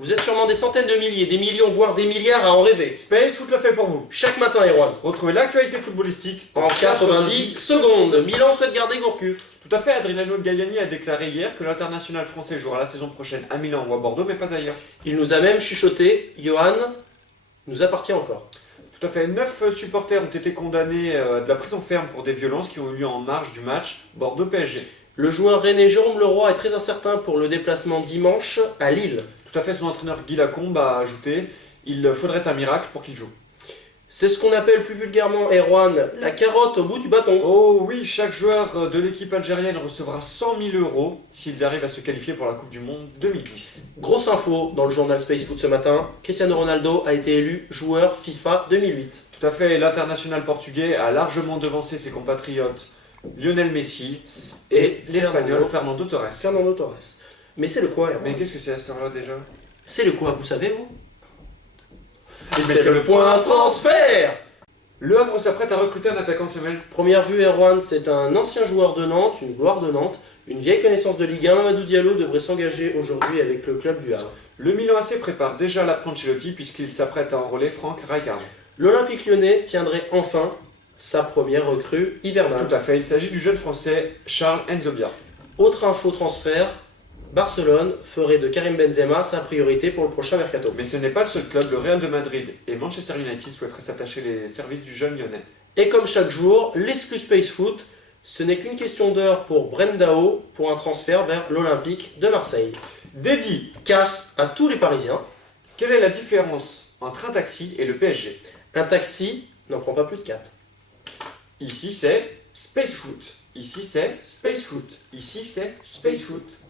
Vous êtes sûrement des centaines de milliers, des millions, voire des milliards à en rêver. Space Foot le fait pour vous. Chaque matin, Erwan. Retrouvez l'actualité footballistique En 90 secondes, Milan souhaite garder Gourcuff. Tout à fait, Adriano Galliani a déclaré hier que l'international français jouera la saison prochaine à Milan ou à Bordeaux, mais pas ailleurs. Il nous a même chuchoté, Johan nous appartient encore. Tout à fait, 9 supporters ont été condamnés de la prison ferme pour des violences qui ont eu lieu en marge du match Bordeaux-PSG. Le joueur rennais Jérôme Leroy est très incertain pour le déplacement dimanche à Lille. Tout à fait, son entraîneur Guy Lacombe a ajouté « Il faudrait un miracle pour qu'il joue ». C'est ce qu'on appelle plus vulgairement, Erwan, la carotte au bout du bâton. Oh oui, chaque joueur de l'équipe algérienne recevra 100 000 € s'ils arrivent à se qualifier pour la Coupe du Monde 2010. Grosse info dans le journal Space Foot ce matin, Cristiano Ronaldo a été élu joueur FIFA 2008. Tout à fait, l'international portugais a largement devancé ses compatriotes Lionel Messi et l'espagnol Fernando Torres. Fernando Torres. Mais c'est le quoi, Erwan? Mais qu'est-ce que c'est à cette heure-là déjà? C'est le quoi, vous savez, vous? Mais c'est le point transfert. Le Havre s'apprête à recruter un attaquant, Samuel. Première vue, Erwan, c'est un ancien joueur de Nantes, une gloire de Nantes, une vieille connaissance de Ligue 1. Mamadou Diallo devrait s'engager aujourd'hui avec le club du Havre. Le Milan AC prépare déjà l'apprenti Ancelotti puisqu'il s'apprête à enrôler Franck Rijkaard. L'Olympique Lyonnais tiendrait enfin sa première recrue hivernale. Tout à fait, il s'agit du jeune français Charles Nzobia. Autre info transfert, Barcelone ferait de Karim Benzema sa priorité pour le prochain mercato. Mais ce n'est pas le seul club, le Real de Madrid et Manchester United souhaiteraient s'attacher les services du jeune lyonnais. Et comme chaque jour, l'exclu Space Foot, ce n'est qu'une question d'heure pour Brendao pour un transfert vers l'Olympique de Marseille. Dédi, Casse à tous les Parisiens. quelle est la différence entre un taxi et le PSG? Un taxi n'en prend pas plus de 4. Ici c'est Space Foot. Ici c'est Space Foot. Ici c'est Space Foot.